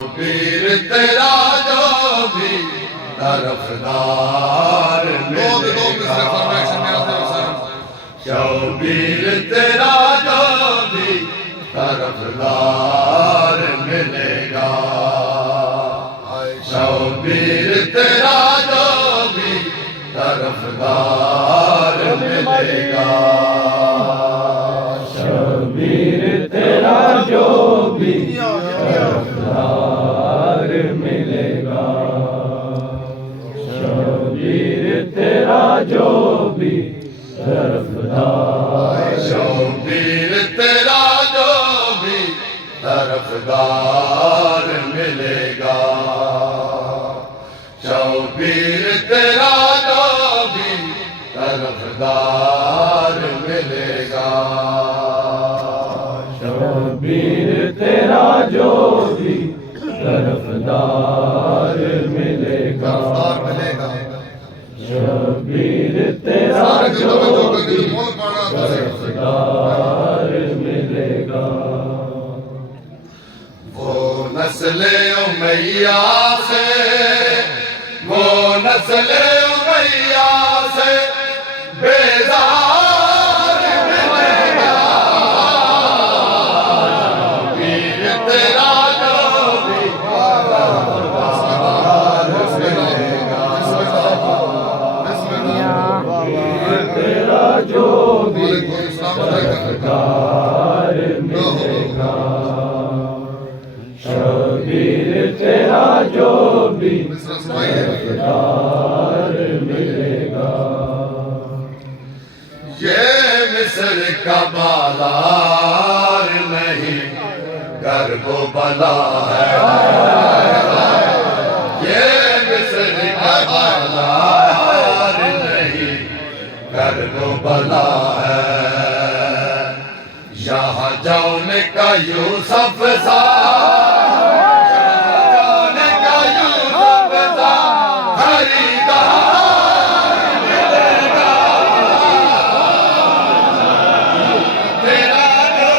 पीर तेरा जो भी तरफदार मिलेगा, शबीर तेरा जो भी तरफदार मिलेगा, शबीर तेरा जो भी तरफदार मिलेगा, शबीर तेरा जो भी तरफदार मिलेगा, शबीर तेरा जो भी तरफदार, शबीर तेरा जो भी तरफदार मिलेगा, शबीर तेरा जो भी तरफदार मिलेगा, शबीर तेरा जो भी तरफदार मिलेगा, शबीर तेरा जो भी तरफदार मिलेगा। वो नस्ले उमैया से, वो नस्ले उमैया से बेजार मिलेगा, पीर तेरा जो भी तरफदार मिलेगा, तेरा जो भी तरफदार मिलेगा, शबीर तेरा जो भी तरफदार मिलेगा। ये मिस्र का बाजार नहीं गर्भो बला है, ये मिस्र का बाजार नहीं गर्भो बला है, यहाँ जौन का यूसुफ सा, जौन का यूसुफ सा खरीदार मिलेगा, तेरा जो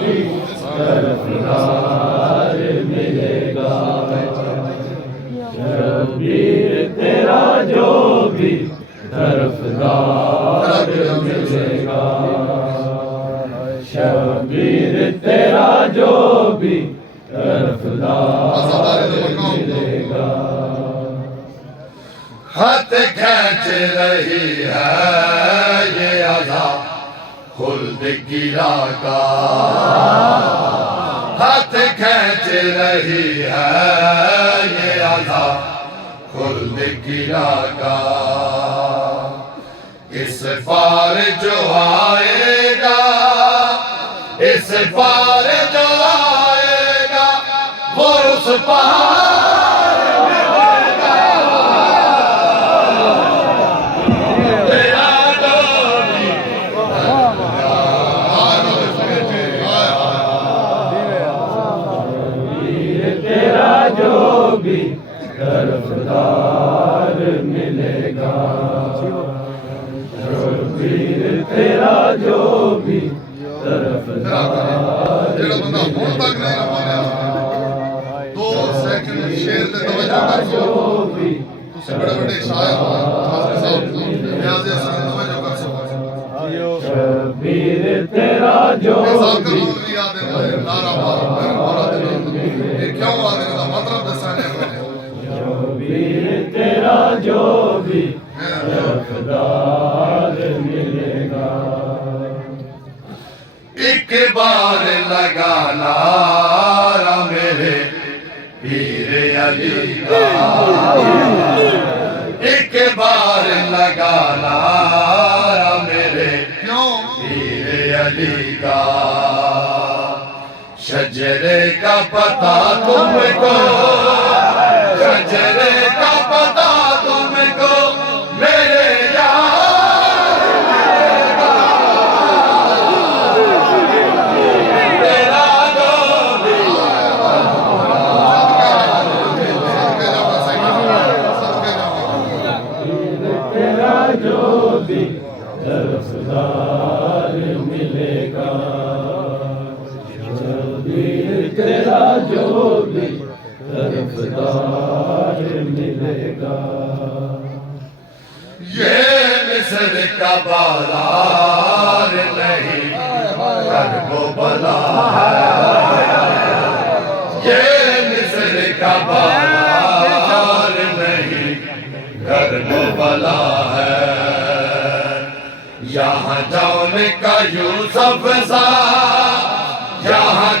भी तरफदार मिलेगा, शबीर तेरा जो भी तरफदार मिलेगा, शबीर तेरा जो भी तरफदार मिलेगा। हाथ खींच रही है ये अज़ा खुल्द की राका, हाथ खींच रही है ये अज़ा खुल्द की राका, इस पार जो आएगा, इस पार जो आएगा वो उस पार मिलेगा, तेरा जो भी तेरा जो भी तरफदार मिलेगा, शबीर तेरा जो भी तरफदार मिलेगा, दो सेकंड शेर दे तवज्जो कर जो भी बड़े शायर न्याज़ हसन तवज्जो कर शबीर तेरा जो भी नारा मारो क्यों आने का मतलब दसाने शबीर तेरा जो भी तरफदार मिलेगा। एक बार लगा नारा मेरे पीर अली का, एक बार लगा नारा मेरे पीर अली का, शजरे का पता तुमको, शजरे का पता तुमको मेरे यार मिलेगा, तेरा जो भी तेरा जो भी तरफदार मिलेगा। शबीर तेरा जो भी तरफदार मिलेगा। ये मिस्र का बाजार नहीं करबो बला है। ये मिस्र का बाजार नहीं करबो बला है। यहाँ जाने का यूसुफ सा, यहाँ